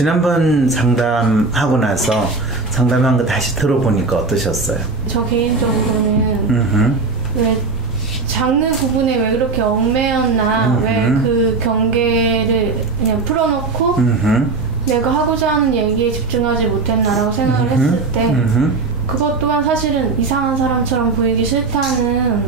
지난번 상담하고 나서 상담한 거 다시 들어보니까 어떠셨어요? 저 개인적으로는 왜 장르 구분에 왜 그렇게 얽매였나, 왜 그 경계를 그냥 풀어놓고 내가 하고자 하는 얘기에 집중하지 못했나라고 생각을 했을 때 그것 또한 사실은 이상한 사람처럼 보이기 싫다는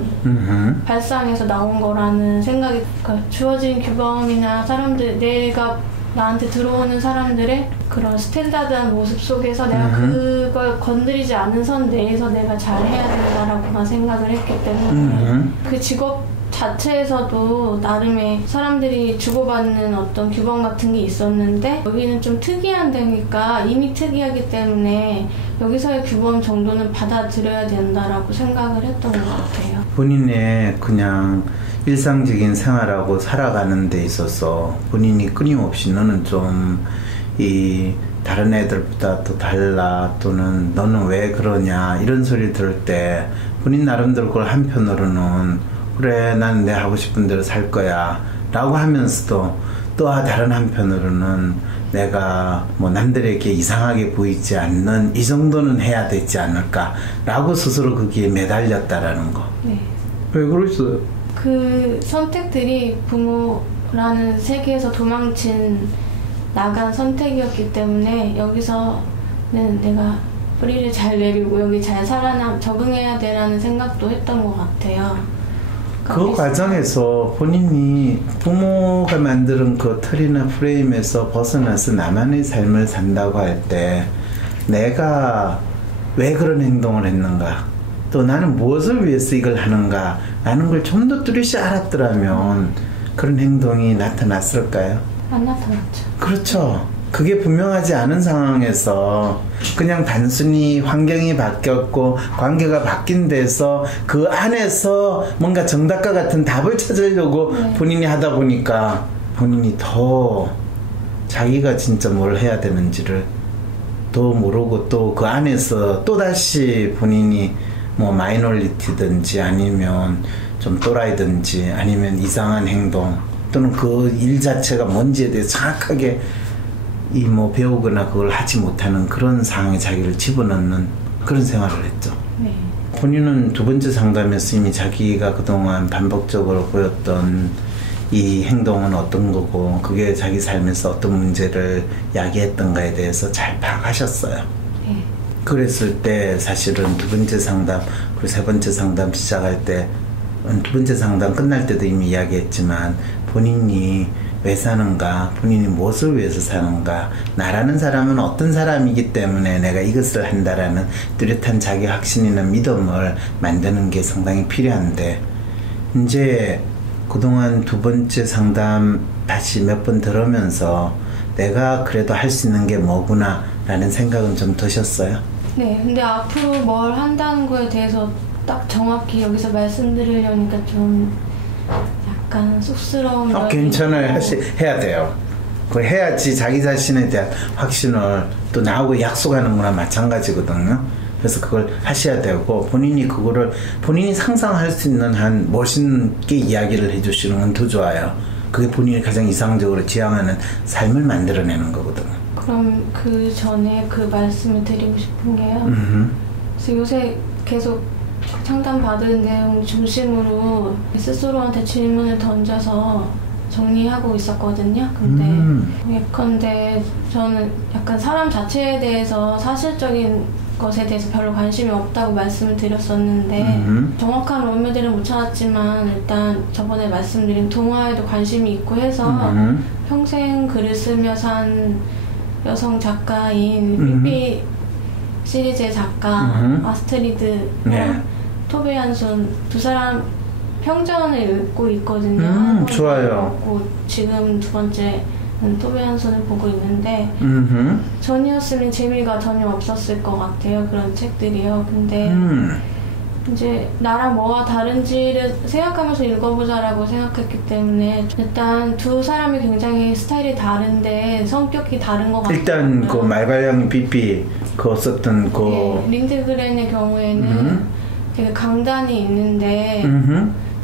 발상에서 나온 거라는 생각이, 그러니까 주어진 규범이나 사람들, 내가 나한테 들어오는 사람들의 그런 스탠다드한 모습 속에서 내가 그걸 건드리지 않은 선 내에서 내가 잘 해야 된다라고만 생각을 했기 때문에 그 직업 자체에서도 나름의 사람들이 주고받는 어떤 규범 같은 게 있었는데, 여기는 좀 특이한 데니까 이미 특이하기 때문에 여기서의 규범 정도는 받아들여야 된다라고 생각을 했던 것 같아요. 본인의 그냥 일상적인 생활하고 살아가는 데 있어서 본인이 끊임없이 너는 좀 이 다른 애들보다 더 달라, 또는 너는 왜 그러냐 이런 소리 들을 때 본인 나름대로 그걸 한편으로는 그래 나는 내 하고 싶은 대로 살 거야 라고 하면서도 또 다른 한편으로는 내가 뭐 남들에게 이상하게 보이지 않는 이 정도는 해야 되지 않을까 라고 스스로 거기에 매달렸다라는 거. 네. 왜 그랬어요? 그 선택들이 부모라는 세계에서 나간 선택이었기 때문에 여기서는 내가 뿌리를 잘 내리고 여기 잘 적응해야 되라는 생각도 했던 것 같아요. 그 과정에서 본인이 부모가 만드는 그 틀이나 프레임에서 벗어나서 나만의 삶을 산다고 할 때 내가 왜 그런 행동을 했는가, 또 나는 무엇을 위해서 이걸 하는가 라는 걸 좀 더 뚜렷이 알았더라면 그런 행동이 나타났을까요? 안 나타났죠. 그렇죠. 그게 분명하지 않은 상황에서 그냥 단순히 환경이 바뀌었고 관계가 바뀐 데서 그 안에서 뭔가 정답과 같은 답을 찾으려고 본인이 하다 보니까 본인이 더 자기가 진짜 뭘 해야 되는지를 더 모르고, 또 그 안에서 또다시 본인이 뭐 마이너리티든지 아니면 좀 또라이든지 아니면 이상한 행동 또는 그 일 자체가 뭔지에 대해 정확하게 뭐 배우거나 그걸 하지 못하는 그런 상황에 자기를 집어넣는 그런 생활을 했죠. 네. 본인은 두 번째 상담에서 이미 자기가 그동안 반복적으로 보였던 이 행동은 어떤 거고 그게 자기 삶에서 어떤 문제를 야기했던가에 대해서 잘 파악하셨어요. 네. 그랬을 때 사실은 두 번째 상담 그리고 세 번째 상담 시작할 때, 두 번째 상담 끝날 때도 이미 이야기했지만 본인이 왜 사는가, 본인이 무엇을 위해서 사는가, 나라는 사람은 어떤 사람이기 때문에 내가 이것을 한다라는 뚜렷한 자기 확신이나 믿음을 만드는 게 상당히 필요한데, 이제 그동안 두 번째 상담 다시 몇 번 들으면서 내가 그래도 할 수 있는 게 뭐구나 라는 생각은 좀 드셨어요? 네, 근데 앞으로 뭘 한다는 거에 대해서 딱 정확히 여기서 말씀드리려니까 좀 약간 쑥스러운. 괜찮아요. 해야 돼요. 그걸 해야지 자기 자신에 대한 확신을 또 나하고 약속하는 거나 마찬가지거든요. 그래서 그걸 하셔야 되고, 본인이 그거를 본인이 상상할 수 있는 한 멋있게 이야기를 해주시는 건 더 좋아요. 그게 본인이 가장 이상적으로 지향하는 삶을 만들어내는 거거든요. 그럼 그 전에 그 말씀을 드리고 싶은 게요. 그래서 요새 계속 상담 받은 내용 중심으로 스스로한테 질문을 던져서 정리하고 있었거든요. 근데 예컨대 저는 약간 사람 자체에 대해서 사실적인 것에 대해서 별로 관심이 없다고 말씀을 드렸었는데 정확한 롤모델은 못 찾았지만 일단 저번에 말씀드린 동화에도 관심이 있고 해서 평생 글을 쓰며 산 여성 작가인 삐삐 시리즈의 작가 아스트리드 토베 한손 두 사람 평전을 읽고 있거든요. 좋아요. 지금 두 번째는 토베 한손을 보고 있는데 전이었으면 재미가 전혀 없었을 것 같아요. 그런 책들이요. 근데 이제 나랑 뭐가 다른지를 생각하면서 읽어보자라고 생각했기 때문에 일단 두 사람이 굉장히 스타일이 다른데 성격이 다른 것 같아요. 일단 그 말괄량이 삐삐 그 썼던 그 네, 린드그렌의 경우에는 되게 강단이 있는데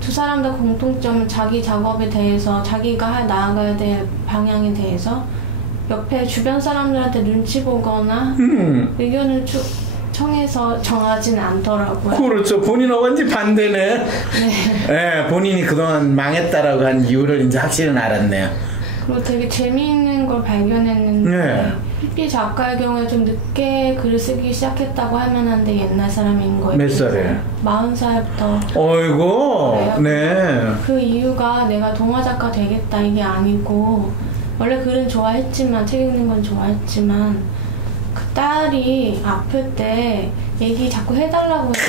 두 사람 다 공통점은 자기 작업에 대해서 자기가 나아가야 될 방향에 대해서 옆에 주변 사람들한테 눈치 보거나 의견을 청해서 정하진 않더라고요. 그렇죠. 본인은 완전 반대네. 네. 본인이 그동안 망했다라고 한 이유를 이제 확실히 알았네요. 그리고 되게 재미있는 걸 발견했는데 삐삐 작가의 경우에 좀 늦게 글을 쓰기 시작했다고 할 만한데 옛날 사람인 거예요. 몇 살이에요? 40살부터. 어이구. 네. 그 이유가 내가 동화 작가 되겠다 이게 아니고 원래 글은 좋아했지만 책 읽는 건 좋아했지만 그 딸이 아플 때 얘기 자꾸 해달라고 해서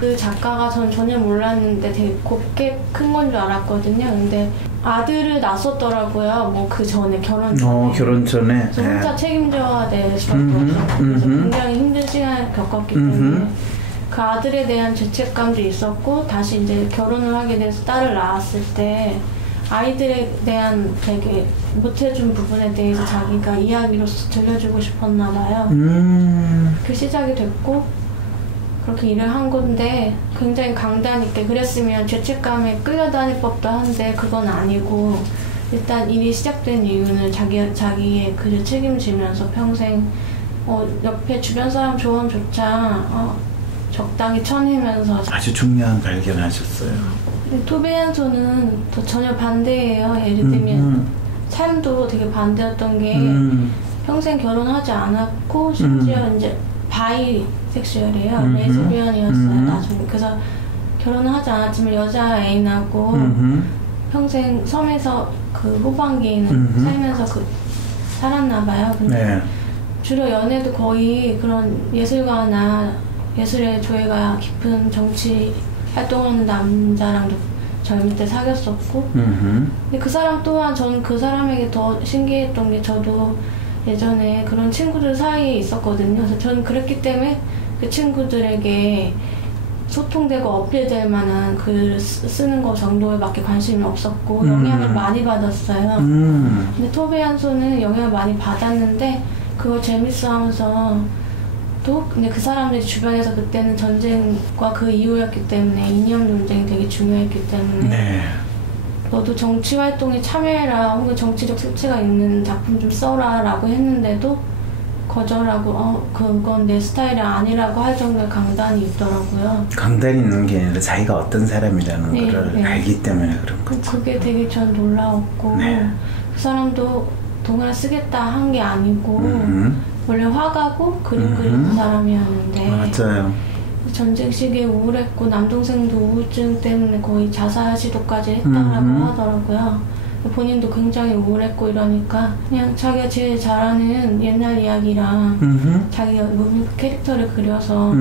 그 작가가 전 전혀 몰랐는데 되게 곱게 큰 건 줄 알았거든요. 근데 아들을 낳았었더라고요. 뭐 그 전에 결혼 전에. 결혼 전에. 그래서 혼자 책임져야 되셨거든요. 그래서 굉장히 힘든 시간을 겪었기 때문에 그 아들에 대한 죄책감도 있었고 다시 이제 결혼을 하게 돼서 딸을 낳았을 때 아이들에 대한 되게 못해준 부분에 대해서 자기가 이야기로서 들려주고 싶었나 봐요. 그 시작이 됐고 그렇게 일을 한 건데 굉장히 강단 있게 그랬으면 죄책감에 끌려다닐 법도 한데 그건 아니고 일단 일이 시작된 이유는 자기의 글을 책임지면서 평생 옆에 주변 사람 조언조차 적당히 쳐내면서 아주 중요한 발견하셨어요. 토비안소는 또 전혀 반대예요. 예를 들면 삶도 되게 반대였던 게 평생 결혼하지 않았고 심지어 이제 바이섹슈얼이에요. 레즈비언이었어요. 나중에. 그래서 결혼을 하지 않았지만 여자 애인하고 평생 섬에서 그 후반기에는 살면서 살았나 봐요. 근데 주로 연애도 거의 그런 예술가나 예술의 조예가 깊은 정치 활동하는 남자랑도 젊을 때 사귀었었고 근데 그 사람 또한 전 그 사람에게 더 신기했던 게 저도 예전에 그런 친구들 사이에 있었거든요. 그래서 저는 그랬기 때문에 그 친구들에게 소통되고 어필될 만한 글을 쓰는 거 정도에밖에 관심이 없었고 영향을 많이 받았어요. 근데 토비안소는 영향을 많이 받았는데 그걸 재밌어 하면서 또 근데 그 사람들이 주변에서 그때는 전쟁과 그 이후였기 때문에 이념 논쟁이 되게 중요했기 때문에 너도 정치 활동에 참여해라 혹은 정치적 색채가 있는 작품 좀 써라 라고 했는데도 거절하고 그건 내 스타일이 아니라고 할 정도의 강단이 있더라고요. 강단이 있는 게 아니라 자기가 어떤 사람이라는 걸 알기 때문에 그런 거죠. 그게 되게 전 놀라웠고 그 사람도 동화를 쓰겠다 한 게 아니고 원래 화가고 그림 그리는 사람이었는데 맞아요. 전쟁 시기에 우울했고 남동생도 우울증 때문에 거의 자살 시도까지 했다라고 하더라고요. 본인도 굉장히 우울했고 이러니까 그냥 자기가 제일 잘하는 옛날 이야기랑 자기가 캐릭터를 그려서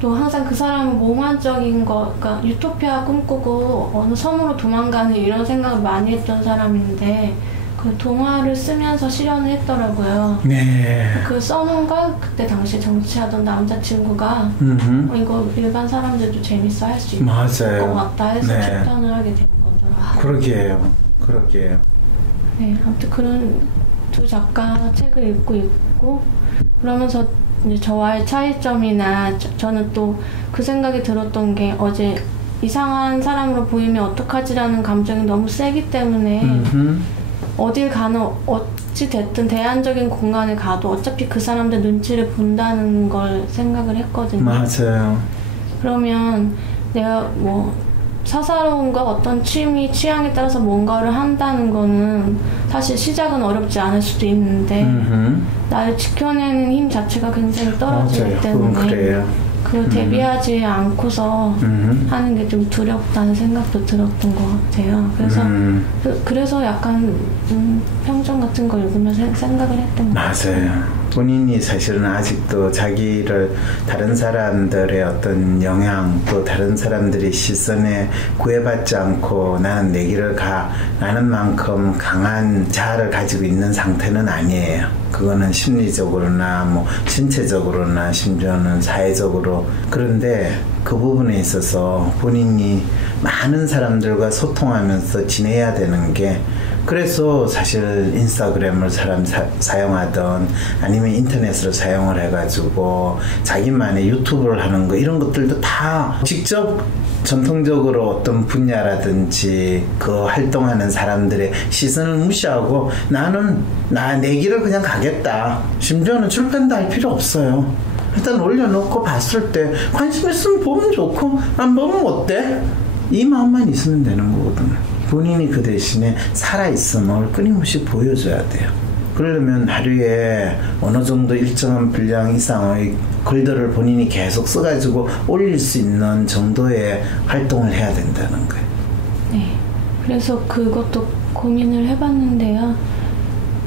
또 항상 그 사람은 몽환적인 거, 그러니까 유토피아 꿈꾸고 어느 섬으로 도망가는 이런 생각을 많이 했던 사람인데 그 동화를 쓰면서 실현을 했더라고요. 그 써놓은 걸 그때 당시 정치하던 남자친구가 이거 일반 사람들도 재밌어 할 수 있을 것 같다 해서 출판을 하게 된 거더라고요. 그러게요. 네, 아무튼 그런 두 작가 책을 읽고 있고 그러면서 이제 저와의 차이점이나 저는 또 그 생각이 들었던 게 어제 이상한 사람으로 보이면 어떡하지라는 감정이 너무 세기 때문에 어딜 가는 어찌 됐든 대안적인 공간에 가도 어차피 그 사람들 눈치를 본다는 걸 생각을 했거든요. 맞아요. 그러면 내가 뭐 사사로운 거 어떤 취미, 취향에 따라서 뭔가를 한다는 거는 사실 시작은 어렵지 않을 수도 있는데 나를 지켜내는 힘 자체가 굉장히 떨어지기 때문에 그걸 대비하지 않고서 하는 게 좀 두렵다는 생각도 들었던 것 같아요. 그래서 그래서 약간 평전 같은 거 읽으면서 생각을 했던 것 같아요. 맞아요. 본인이 사실은 아직도 자기를 다른 사람들의 어떤 영향 또 다른 사람들의 시선에 구애받지 않고 나는 내 길을 가라는 만큼 강한 자아를 가지고 있는 상태는 아니에요. 그거는 심리적으로나 뭐 신체적으로나 심지어는 사회적으로. 그런데 그 부분에 있어서 본인이 많은 사람들과 소통하면서 지내야 되는 게 그래서 사실 인스타그램을 사용하던 아니면 인터넷으로 사용을 해가지고 자기만의 유튜브를 하는 거 이런 것들도 다 직접 전통적으로 어떤 분야라든지 그 활동하는 사람들의 시선을 무시하고 나는 내 길을 그냥 가겠다. 심지어는 출판도 할 필요 없어요. 일단 올려놓고 봤을 때 관심 있으면 보면 좋고 안 보면 어때? 이 마음만 있으면 되는 거거든. 본인이 그 대신에 살아있음을 끊임없이 보여줘야 돼요. 그러려면 하루에 어느 정도 일정한 분량 이상의 글들을 본인이 계속 써가지고 올릴 수 있는 정도의 활동을 해야 된다는 거예요. 네. 그래서 그것도 고민을 해봤는데요.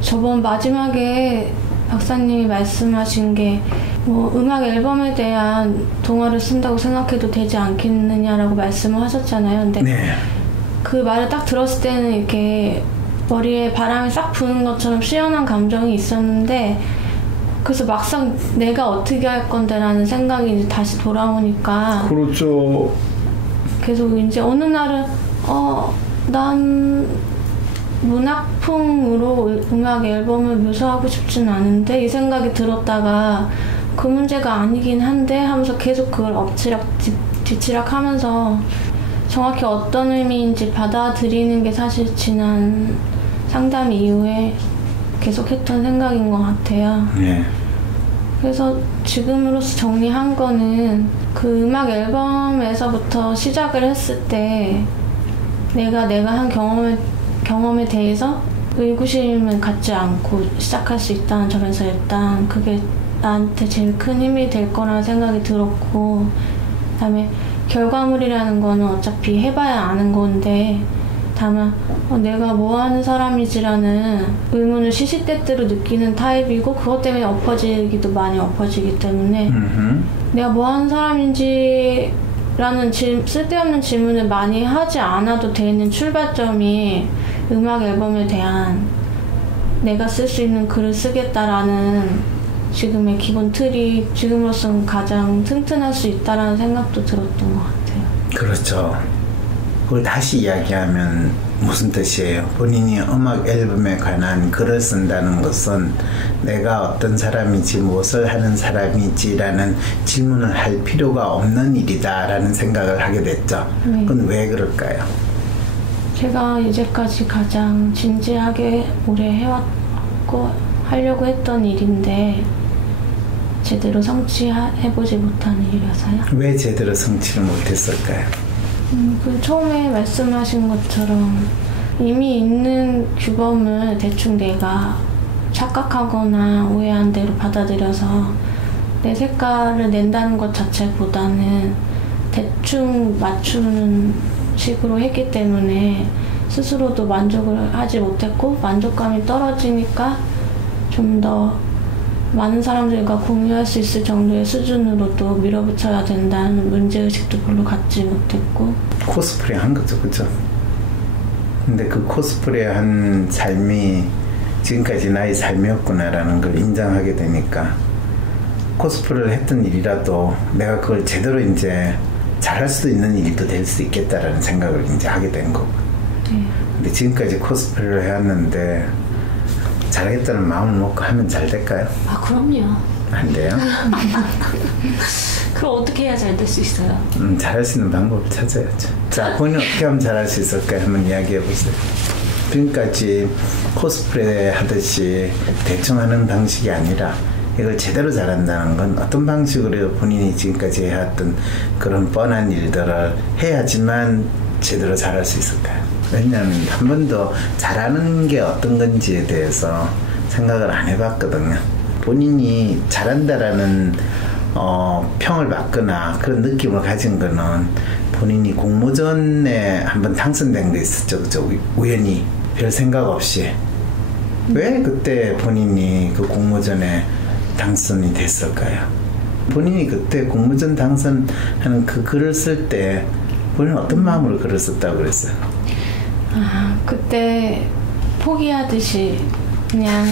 저번 마지막에 박사님이 말씀하신 게 뭐 음악 앨범에 대한 동화를 쓴다고 생각해도 되지 않겠느냐라고 말씀을 하셨잖아요. 근데 네. 그 말을 딱 들었을 때는 이렇게 머리에 바람이 싹 부는 것처럼 시원한 감정이 있었는데 그래서 막상 내가 어떻게 할 건데라는 생각이 이제 다시 돌아오니까 그렇죠. 계속 이제 어느 날은 난 문학풍으로 음악 앨범을 묘사하고 싶진 않은데 이 생각이 들었다가 그 문제가 아니긴 한데 하면서 계속 그걸 엎치락 뒤치락 하면서 정확히 어떤 의미인지 받아들이는 게 사실 지난 상담 이후에 계속했던 생각인 것 같아요. 네. 그래서 지금으로서 정리한 거는 그 음악 앨범에서부터 시작을 했을 때 내가 한 경험에 대해서 의구심을 갖지 않고 시작할 수 있다는 점에서 일단 그게 나한테 제일 큰 힘이 될 거라는 생각이 들었고, 그다음에 결과물이라는 거는 어차피 해봐야 아는 건데 다만 내가 뭐 하는 사람이지라는 의문을 시시때때로 느끼는 타입이고 그것 때문에 엎어지기도 많이 엎어지기 때문에 내가 뭐 하는 사람인지 라는 쓸데없는 질문을 많이 하지 않아도 되는 출발점이 음악 앨범에 대한 내가 쓸 수 있는 글을 쓰겠다라는 지금의 기본 틀이 지금으로서는 가장 튼튼할 수 있다라는 생각도 들었던 것 같아요. 그렇죠. 그걸 다시 이야기하면 무슨 뜻이에요? 본인이 음악 앨범에 관한 글을 쓴다는 것은 내가 어떤 사람이지 무엇을 하는 사람이지라는 질문을 할 필요가 없는 일이다라는 생각을 하게 됐죠. 네. 그건 왜 그럴까요? 제가 이제까지 가장 진지하게 오래 해왔고 하려고 했던 일인데 제대로 성취해보지 못하는 일이어서요. 왜 제대로 성취를 못했을까요? 그 처음에 말씀하신 것처럼 이미 있는 규범을 대충 내가 착각하거나 오해한 대로 받아들여서 내 색깔을 낸다는 것 자체보다는 대충 맞추는 식으로 했기 때문에 스스로도 만족을 하지 못했고 만족감이 떨어지니까 좀 더 많은 사람들과 공유할 수 있을 정도의 수준으로 또 밀어붙여야 된다는 문제의식도 별로 갖지 못했고 코스프레 한 거죠, 그죠? 근데 그 코스프레 한 삶이 지금까지 나의 삶이었구나라는 걸 인정하게 되니까 코스프레를 했던 일이라도 내가 그걸 제대로 이제 잘할 수도 있는 일도 될 수 있겠다라는 생각을 이제 하게 된 거고. 근데 지금까지 코스프레를 해왔는데 잘하겠다는 마음을 먹고 하면 잘 될까요? 아, 그럼요. 안 돼요? 그럼 어떻게 해야 잘 될 수 있어요? 잘할 수 있는 방법을 찾아야죠. 자, 본인 어떻게 하면 잘할 수 있을까요? 한번 이야기해보세요. 지금까지 코스프레 하듯이 대충 하는 방식이 아니라 이걸 제대로 잘한다는 건 어떤 방식으로 본인이 지금까지 해왔던 그런 뻔한 일들을 해야지만 제대로 잘할 수 있을까요? 왜냐하면 한 번도 잘하는 게 어떤 건지에 대해서 생각을 안 해봤거든요. 본인이 잘한다라는 평을 받거나 그런 느낌을 가진 거는 본인이 공모전에 한번 당선된 게 있었죠. 그죠? 우연히 별 생각 없이. 왜 그때 본인이 그 공모전에 당선이 됐을까요? 본인이 그때 공모전 당선하는 그 글을 쓸 때 본인은 어떤 마음으로 글을 썼다고 그랬어요? 그때 포기하듯이 그냥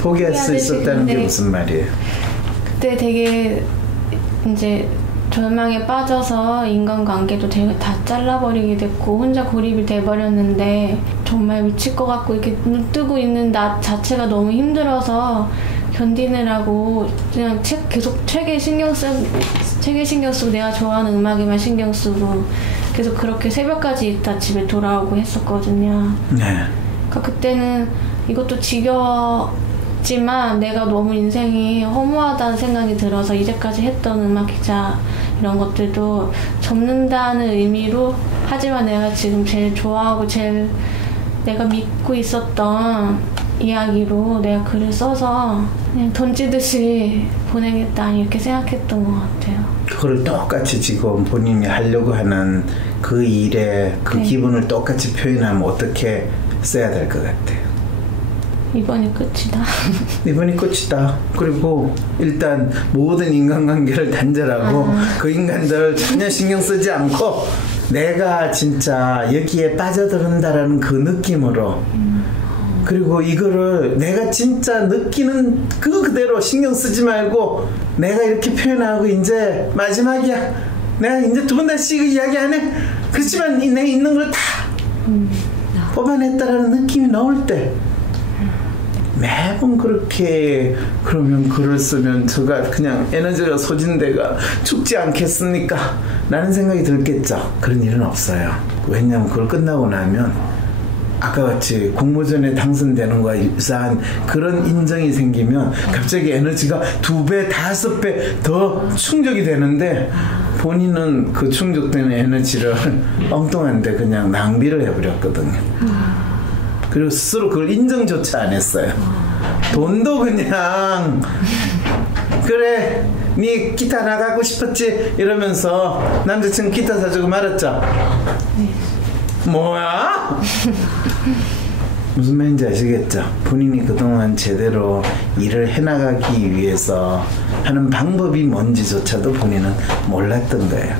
포기할 수 있었다는 게 무슨 말이에요? 그때 되게 이제 절망에 빠져서 인간관계도 다 잘라버리게 됐고 혼자 고립이 돼버렸는데 정말 미칠 것 같고 이렇게 눈 뜨고 있는 나 자체가 너무 힘들어서 견디느라고 그냥 계속 책에 신경 쓰고 내가 좋아하는 음악에만 신경 쓰고 계속 그렇게 새벽까지 있다 집에 돌아오고 했었거든요. 네. 그러니까 그때는 이것도 지겨웠지만 내가 너무 인생이 허무하다는 생각이 들어서 이제까지 했던 음악 기자 이런 것들도 접는다는 의미로 하지만 내가 지금 제일 좋아하고 제일 내가 믿고 있었던 이야기로 내가 글을 써서 그냥 던지듯이 보내겠다 이렇게 생각했던 것 같아요. 그걸 똑같이 지금 본인이 하려고 하는 그 일에 그 네. 기분을 똑같이 표현하면 어떻게 써야 될 것 같아요? 이번이 끝이다. 이번이 끝이다. 그리고 일단 모든 인간관계를 단절하고 그 인간들 전혀 신경 쓰지 않고 내가 진짜 여기에 빠져든다라는 그 느낌으로 그리고 이거를 내가 진짜 느끼는 그대로 신경 쓰지 말고 내가 이렇게 표현하고 이제 마지막이야. 내가 이제 두 번 다시 이야기 안 해. 그렇지만 내 있는 걸 다 뽑아냈다라는 느낌이 나올 때 매번 그렇게 그러면 글을 쓰면 제가 그냥 에너지가 소진돼가 죽지 않겠습니까? 라는 생각이 들겠죠. 그런 일은 없어요. 왜냐하면 그걸 끝나고 나면 아까 같이 공모전에 당선되는 거와 유사한 그런 인정이 생기면 갑자기 에너지가 2배, 5배 더 충족이 되는데 본인은 그 충족되는 에너지를 엉뚱한데 그냥 낭비를 해버렸거든요. 그리고 스스로 그걸 인정조차 안 했어요. 돈도 그냥 그래 니 기타 나가고 싶었지 이러면서 남자친구 기타 사주고 말았죠. 뭐야? 무슨 말인지 아시겠죠? 본인이 그동안 제대로 일을 해나가기 위해서 하는 방법이 뭔지조차도 본인은 몰랐던 거예요.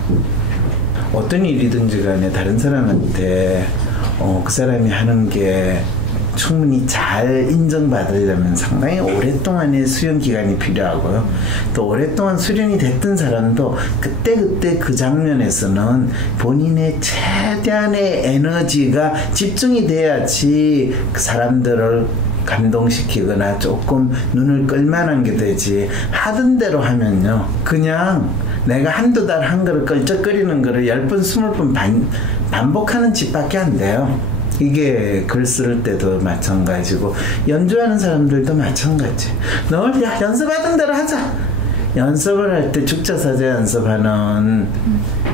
어떤 일이든지 간에 다른 사람한테 그 사람이 하는 게 충분히 잘 인정받으려면 상당히 오랫동안의 수련 기간이 필요하고요. 또 오랫동안 수련이 됐던 사람도 그때 그 장면에서는 본인의 최대한의 에너지가 집중이 돼야지 그 사람들을 감동시키거나 조금 눈을 끌만한 게 되지 하던 대로 하면요. 그냥 내가 한두 달 한 거를 끌적거리는 거를 10번, 20번 반복하는 짓밖에 안 돼요. 이게 글 쓸 때도 마찬가지고 연주하는 사람들도 마찬가지. 널 야 연습하던 대로 하자. 연습을 할 때 죽자사자 연습하는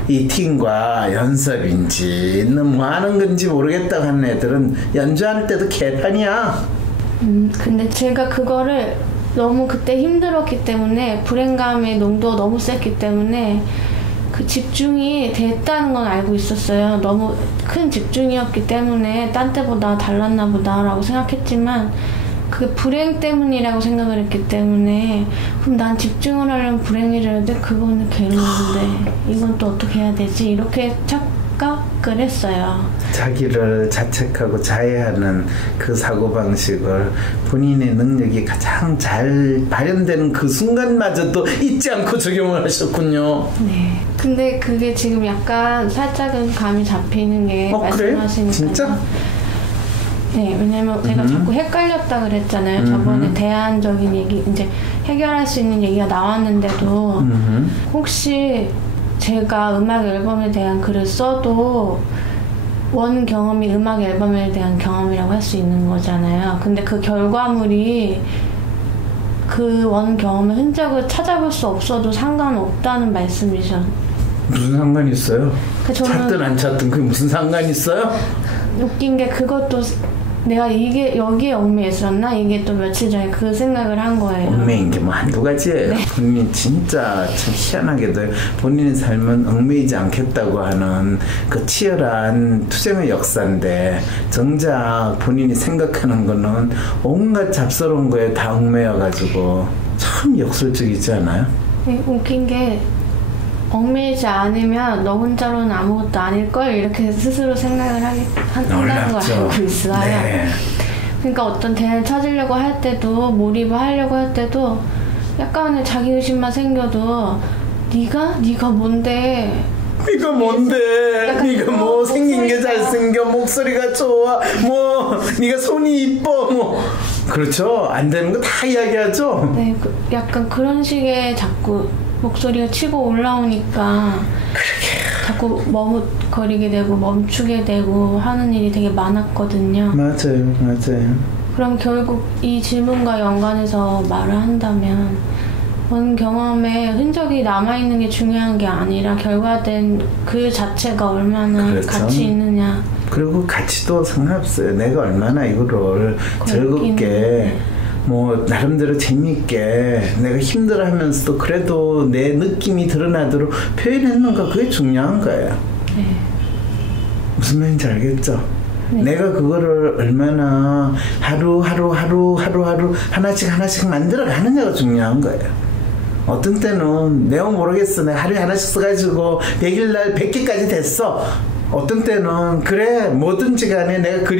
이 팀과 연습인지 뭐 하는 건지 모르겠다고 하는 애들은 연주할 때도 개판이야. 근데 제가 그거를 너무 그때 힘들었기 때문에 불행감의 농도가 너무 셌기 때문에 그 집중이 됐다는 건 알고 있었어요. 너무 큰 집중이었기 때문에 딴 때보다 달랐나 보다라고 생각했지만 그게 불행 때문이라고 생각을 했기 때문에 그럼 난 집중을 하려면 불행해져야 돼? 그거는 괴로운데 이건 또 어떻게 해야 되지? 이렇게 착각을 했어요. 자기를 자책하고 자해하는 그 사고방식을 본인의 능력이 가장 잘 발현되는 그 순간마저도 잊지 않고 적용을 하셨군요. 네. 근데 그게 지금 약간 살짝은 감이 잡히는 게 말씀하시니까. 그래? 진짜? 네, 왜냐면 제가 자꾸 헷갈렸다 그랬잖아요. 저번에 대안적인 얘기, 이제 해결할 수 있는 얘기가 나왔는데도 혹시 제가 음악 앨범에 대한 글을 써도 원 경험이 음악 앨범에 대한 경험이라고 할 수 있는 거잖아요. 근데 그 결과물이 그 원 경험의 흔적을 찾아볼 수 없어도 상관없다는 말씀이죠. 무슨 상관이 있어요? 찾든 안 찾든 그게 무슨 상관이 있어요? 웃긴 게 그것도 내가 이게 여기에 얽매였었나? 이게 또 며칠 전에 그 생각을 한 거예요. 얽매인 게 뭐 한두 가지예요. 네. 본인이 진짜 참 희한하게도 본인의 삶은 얽매이지 않겠다고 하는 그 치열한 투쟁의 역사인데 정작 본인이 생각하는 거는 온갖 잡스러운 거에 다 얽매여가지고 참 역설적이지 않아요? 네, 웃긴 게 얽매이지 않으면 너 혼자로는 아무것도 아닐걸 이렇게 스스로 생각을 한다는 걸 알고 있어요. 네. 그러니까 어떤 대안을 찾으려고 할 때도 몰입을 하려고 할 때도 약간의 자기의식만 생겨도 네가 뭔데? 네가 뭔데? 네가 뭐 생긴 게 잘생겨, 목소리가 좋아, 뭐 네가 손이 이뻐, 뭐 그렇죠. 안 되는 거 다 이야기하죠. 네, 약간 그런 식의 자꾸 목소리가 치고 올라오니까 자꾸 머뭇거리게 되고 멈추게 되고 하는 일이 되게 많았거든요. 맞아요. 그럼 결국 이 질문과 연관해서 말을 한다면 본 경험에 흔적이 남아있는 게 중요한 게 아니라 결과된 그 자체가 얼마나 그렇죠. 가치 있느냐. 그리고 가치도 상관없어요. 내가 얼마나 이거를 즐겁게 뭐 나름대로 재미있게 내가 힘들어하면서도 그래도 내 느낌이 드러나도록 표현했는가, 그게 중요한 거예요. 네. 무슨 말인지 알겠죠? 네. 내가 그거를 얼마나 하루 하나씩 만들어 가느냐가 중요한 거예요. 어떤 때는 내가 모르겠어, 내가 하루에 하나씩 써가지고 100일날 100개까지 됐어. 어떤 때는 그래 뭐든지 간에 내가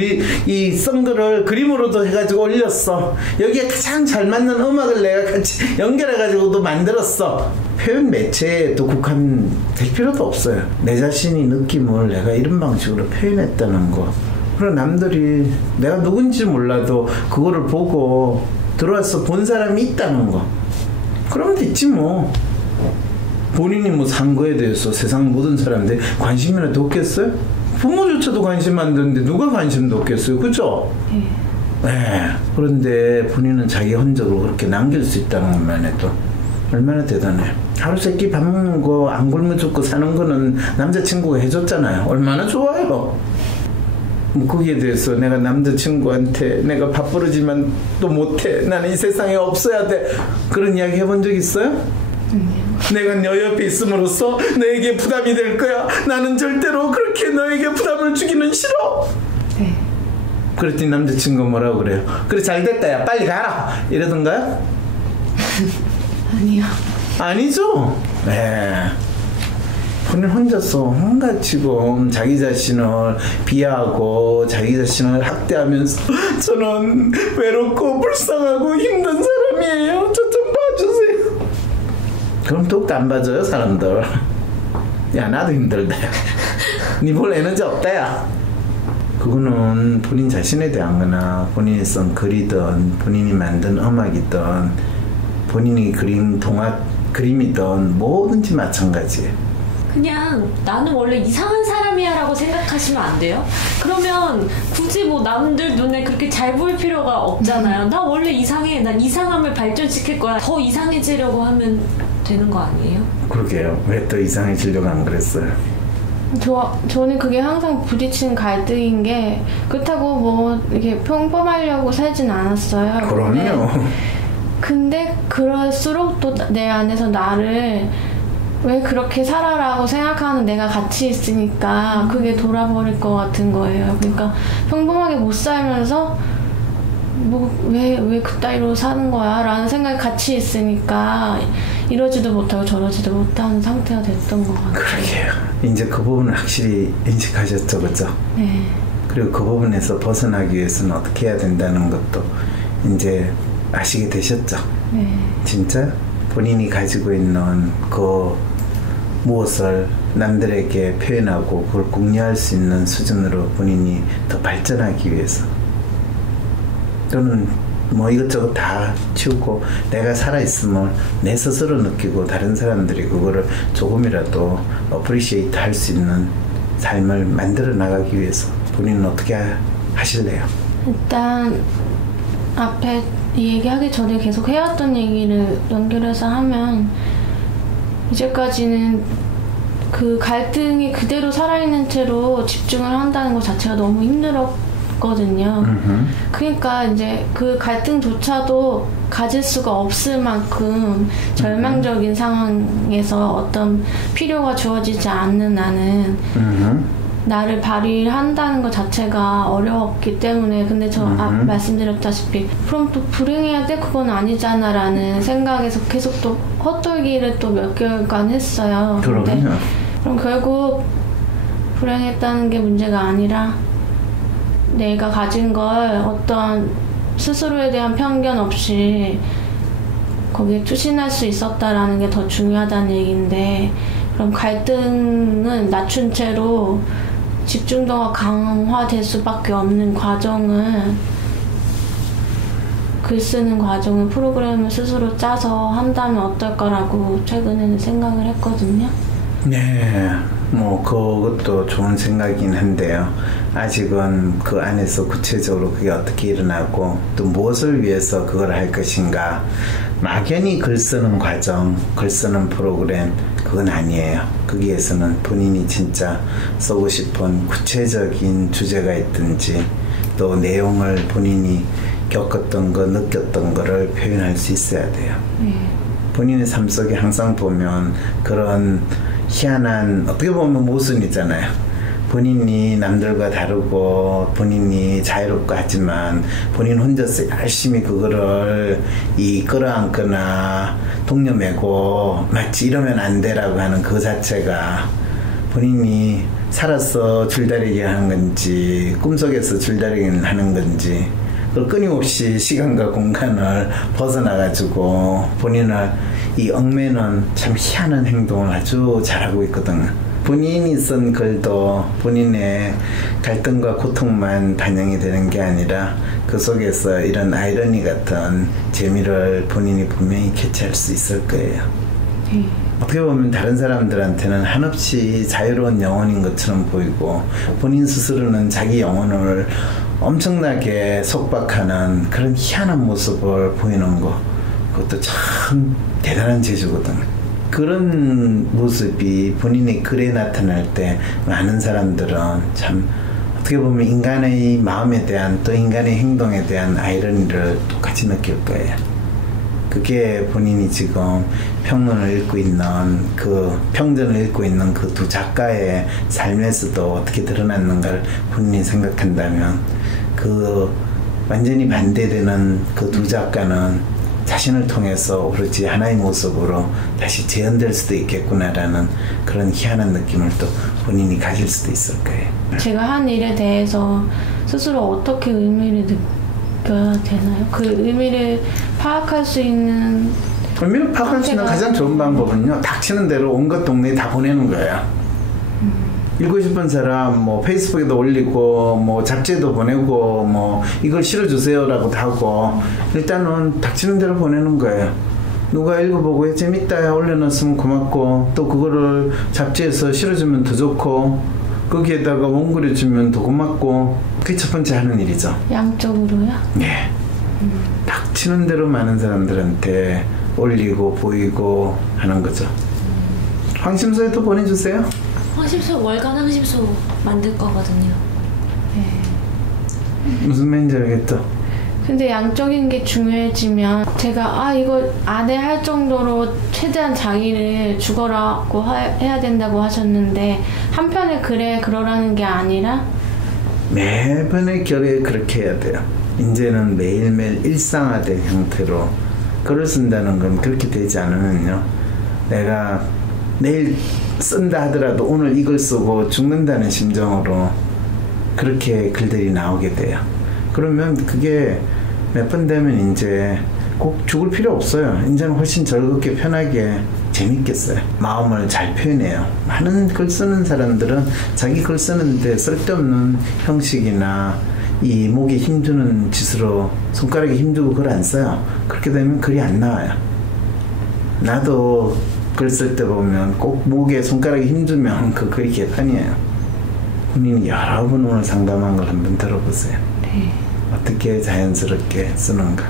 이 쓴 거를 그림으로도 해가지고 올렸어. 여기에 가장 잘 맞는 음악을 내가 같이 연결해가지고도 만들었어. 표현 매체에 또 국한될 필요도 없어요. 내 자신이 느낌을 내가 이런 방식으로 표현했다는 거. 그리고 남들이 내가 누군지 몰라도 그거를 보고 들어와서 본 사람이 있다는 거. 그러면 됐지 뭐. 본인이 뭐 산 거에 대해서 세상 모든 사람들이 관심이라도 없겠어요? 부모조차도 관심 안 드는데 누가 관심도 없겠어요? 그죠? 네. 그런데 본인은 자기 흔적을 그렇게 남길 수 있다는 것만 해도 얼마나 대단해요. 하루 세끼 밥 먹는 거 안 굶어 죽고 사는 거는 남자친구가 해줬잖아요. 얼마나 좋아요. 뭐 거기에 대해서 내가 남자친구한테 내가 밥버릇이면 또 못해, 나는 이 세상에 없어야 돼, 그런 이야기 해본 적 있어요? 내가 너 옆에 있음으로써 너에게 부담이 될 거야. 나는 절대로 그렇게 너에게 부담을 주기는 싫어. 네. 그랬더니 남자친구가 뭐라고 그래요? 그래 잘됐다, 야 빨리 가라, 이러던가요? 아니요. 아니죠. 네. 본인 혼자서 온갖 지금 자기 자신을 비하하고 자기 자신을 학대하면서 저는 외롭고 불쌍하고 힘든 사람이에요, 저 좀 봐주세요. 그럼 더욱도 안 봐줘요 사람들. 야 나도 힘들다, 니 볼 에너지 없다, 야. 그거는 본인 자신에 대한 거나 본인이 쓴 글이든 본인이 만든 음악이든 본인이 그린 동화 그림이든 뭐든지 마찬가지예요. 그냥 나는 원래 이상한 사람이야 라고 생각하시면 안 돼요? 그러면 굳이 뭐 남들 눈에 그렇게 잘 보일 필요가 없잖아요. 나 원래 이상해, 난 이상함을 발전시킬 거야, 더 이상해지려고 하면 되는 거 아니에요? 그러게요. 왜 또 이상해지려고 안 그랬어요? 저는 그게 항상 부딪히는 갈등인 게, 그렇다고 뭐 이렇게 평범하려고 살진 않았어요. 그럼요. 근데 그럴수록 또 내 안에서 나를 왜 그렇게 살아라고 생각하는 내가 같이 있으니까 그게 돌아버릴 것 같은 거예요. 그러니까 평범하게 못 살면서 뭐 왜 그따위로 사는 거야 라는 생각이 같이 있으니까 이러지도 못하고 저러지도 못하는 상태가 됐던 것 같아요. 그러게요. 이제 그 부분을 확실히 인식하셨죠, 그죠? 네. 그리고 그 부분에서 벗어나기 위해서는 어떻게 해야 된다는 것도 이제 아시게 되셨죠? 네. 진짜 본인이 가지고 있는 그 무엇을 남들에게 표현하고 그걸 공유할 수 있는 수준으로 본인이 더 발전하기 위해서, 또는 뭐 이것저것 다 치우고 내가 살아있음을 내 스스로 느끼고 다른 사람들이 그거를 조금이라도 어프리시에이트 할 수 있는 삶을 만들어 나가기 위해서 본인은 어떻게 하실래요? 일단 앞에 이 얘기하기 전에 계속 해왔던 얘기를 연결해서 하면, 이제까지는 그 갈등이 그대로 살아있는 채로 집중을 한다는 것 자체가 너무 힘들었거든요. 그러니까 이제 그 갈등조차도 가질 수가 없을 만큼 절망적인 상황에서 어떤 필요가 주어지지 않는 나는 나를 발휘한다는 것 자체가 어려웠기 때문에, 근데 저 말씀드렸다시피 그럼 또 불행해야 돼? 그건 아니잖아 라는 생각에서 계속 또 헛돌기를 또 몇 개월간 했어요. 근데 그럼 결국 불행했다는 게 문제가 아니라 내가 가진 걸 어떤 스스로에 대한 편견 없이 거기에 투신할 수 있었다라는 게 더 중요하다는 얘기인데 그럼 갈등은 낮춘 채로 집중도가 강화될 수밖에 없는 과정은 글 쓰는 과정을 프로그램을 스스로 짜서 한다면 어떨까라고 최근에는 생각을 했거든요. 네, 뭐 그것도 좋은 생각이긴 한데요. 아직은 그 안에서 구체적으로 그게 어떻게 일어나고 또 무엇을 위해서 그걸 할 것인가, 막연히 글 쓰는 과정, 글 쓰는 프로그램, 그건 아니에요. 거기에서는 본인이 진짜 쓰고 싶은 구체적인 주제가 있든지 또 내용을 본인이 겪었던 거, 느꼈던 거를 표현할 수 있어야 돼요. 본인의 삶 속에 항상 보면 그런 희한한, 어떻게 보면 모순이잖아요. 본인이 남들과 다르고 본인이 자유롭고 하지만 본인 혼자서 열심히 그거를 끌어안거나 독려매고 마치 이러면 안 돼라고 하는 그 자체가 본인이 살아서 줄다리기 하는 건지 꿈속에서 줄다리기를 하는 건지 그걸 끊임없이 시간과 공간을 벗어나가지고 본인을 이 얽매는 참 희한한 행동을 아주 잘하고 있거든요. 본인이 쓴 글도 본인의 갈등과 고통만 반영이 되는 게 아니라 그 속에서 이런 아이러니 같은 재미를 본인이 분명히 캐치할 수 있을 거예요. 어떻게 보면 다른 사람들한테는 한없이 자유로운 영혼인 것처럼 보이고 본인 스스로는 자기 영혼을 엄청나게 속박하는 그런 희한한 모습을 보이는 거, 그것도 참 대단한 재주거든요. 그런 모습이 본인의 글에 나타날 때 많은 사람들은 참 어떻게 보면 인간의 마음에 대한 또 인간의 행동에 대한 아이러니를 똑같이 느낄 거예요. 그게 본인이 지금 평론을 읽고 있는 평전을 읽고 있는 그 두 작가의 삶에서도 어떻게 드러났는가를 본인이 생각한다면 그 완전히 반대되는 그 두 작가는 자신을 통해서 오로지 하나의 모습으로 다시 재현될 수도 있겠구나라는 그런 희한한 느낌을 또 본인이 가질 수도 있을 거예요. 제가 한 일에 대해서 스스로 어떻게 의미를 느껴야 되나요? 그 의미를 파악할 수 있는 의미를 파악할 수 있는 가장 좋은 방법은요, 닥치는 대로 온갖 동네에 다 보내는 거예요. 읽고 싶은 사람 뭐 페이스북에도 올리고 뭐 잡지에도 보내고 뭐 이걸 실어주세요라고 하고 일단은 닥치는 대로 보내는 거예요. 누가 읽어보고 재밌다 올려놨으면 고맙고 또 그거를 잡지에서 실어주면 더 좋고 거기에다가 원고려주면 더 고맙고 그게 첫 번째 하는 일이죠. 양쪽으로요? 네. 닥치는 대로 많은 사람들한테 올리고 보이고 하는 거죠. 황심소에도 보내주세요. 황심소 월간 황심소 만들 거거든요. 네. 무슨 말인지 알겠죠? 근데 양적인 게 중요해지면 제가 이거 안 해 할 정도로 최대한 자기를 죽어라고 해야 된다고 하셨는데 한편의 글에 그러라는 게 아니라 매번의 결에 그렇게 해야 돼요. 이제는 매일매일 일상화된 형태로 글을 쓴다는 건 그렇게 되지 않으면요, 내가 내일 쓴다 하더라도 오늘 이걸 쓰고 죽는다는 심정으로 그렇게 글들이 나오게 돼요. 그러면 그게 몇 번 되면 이제 꼭 죽을 필요 없어요. 이제는 훨씬 즐겁게 편하게 재밌겠어요. 마음을 잘 표현해요. 많은 글 쓰는 사람들은 자기 글 쓰는데 쓸데없는 형식이나 이 목에 힘주는 짓으로 손가락에 힘주고 글 안 써요. 그렇게 되면 글이 안 나와요. 나도 글 쓸 때 보면 꼭 목에 손가락에 힘주면 그 글이 개판이에요. 본인이 여러 번 오늘 상담한 걸 한번 들어보세요. 네. 어떻게 자연스럽게 쓰는가.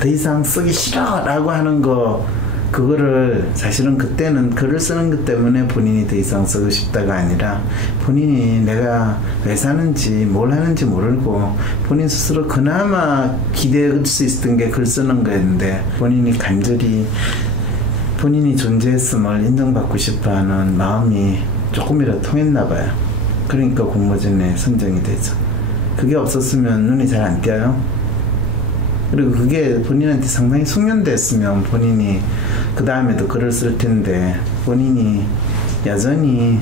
더 이상 쓰기 싫어 라고 하는 거, 그거를 사실은 그때는 글을 쓰는 것 때문에 본인이 더 이상 쓰고 싶다가 아니라 본인이 내가 왜 사는지 뭘 하는지 모르고 본인 스스로 그나마 기대할 수 있었던 게 글 쓰는 거였는데 본인이 간절히 본인이 존재했음을 인정받고 싶어하는 마음이 조금이라도 통했나 봐요. 그러니까 공모전에 선정이 되죠. 그게 없었으면 눈이 잘 안 띄어요. 그리고 그게 본인한테 상당히 숙련됐으면 본인이 그 다음에도 글을 쓸 텐데 본인이 여전히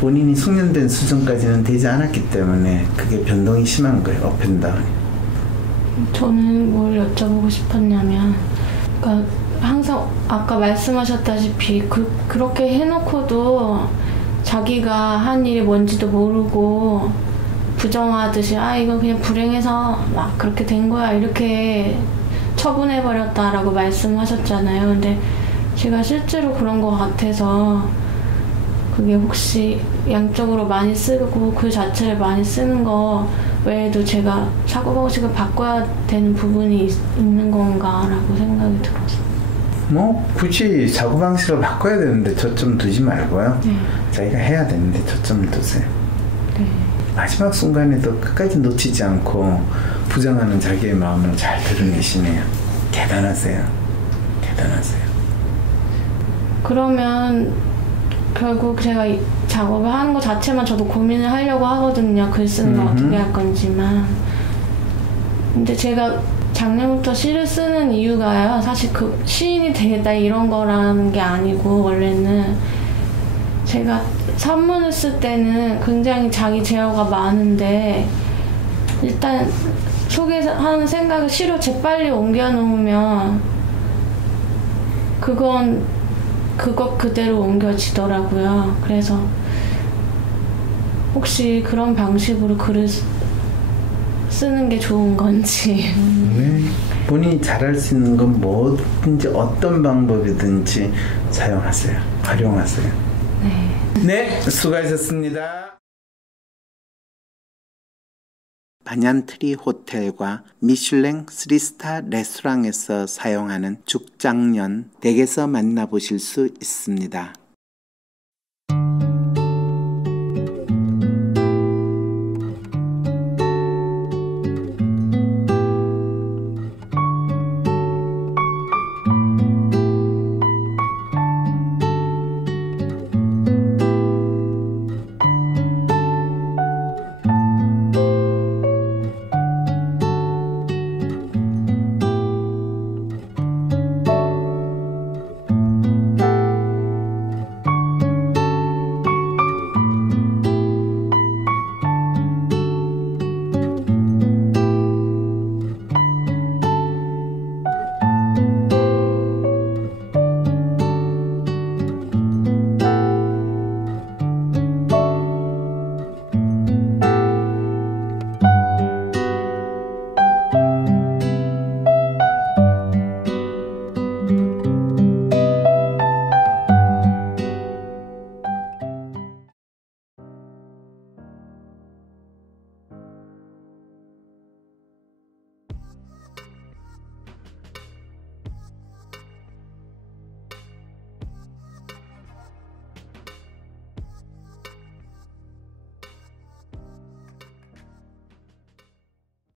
본인이 숙련된 수준까지는 되지 않았기 때문에 그게 변동이 심한 거예요. 업앤다운이. 저는 뭘 여쭤보고 싶었냐면 그러니까 항상 아까 말씀하셨다시피 그렇게 해놓고도 자기가 한 일이 뭔지도 모르고 부정하듯이 이거 그냥 불행해서 막 그렇게 된 거야 이렇게 처분해버렸다라고 말씀하셨잖아요. 근데 제가 실제로 그런 것 같아서 그게 혹시 양적으로 많이 쓰고 그 자체를 많이 쓰는 거 외에도 제가 사고방식을 바꿔야 되는 부분이 있는 건가라고 생각이 들었어요. 뭐 굳이 사고방식을 바꿔야 되는데 초점 두지 말고요. 네. 자기가 해야 되는데 초점을 두세요. 네. 마지막 순간에도 끝까지 놓치지 않고 부정하는 자기의 마음을 잘 드러내시네요. 대단하세요. 대단하세요. 그러면 결국 제가 이 작업을 하는 것 자체만 저도 고민을 하려고 하거든요. 글 쓰는 거 어떻게 할 건지만. 근데 제가 작년부터 시를 쓰는 이유가요. 사실 그 시인이 되겠다 이런 거라는 게 아니고 원래는 제가 산문을 쓸 때는 굉장히 자기 제어가 많은데 일단 속에 하는 생각을 시로 재빨리 옮겨놓으면 그것 그대로 옮겨지더라고요. 그래서 혹시 그런 방식으로 글을 쓰는 게 좋은 건지. 네. 본인이 잘할 수 있는 건 뭐든지 어떤 방법이든지 사용하세요. 활용하세요. 네, 수고하셨습니다. 반얀트리 호텔과 미슐랭 3스타 레스토랑에서 사용하는 죽장면 댁에서 만나보실 수 있습니다.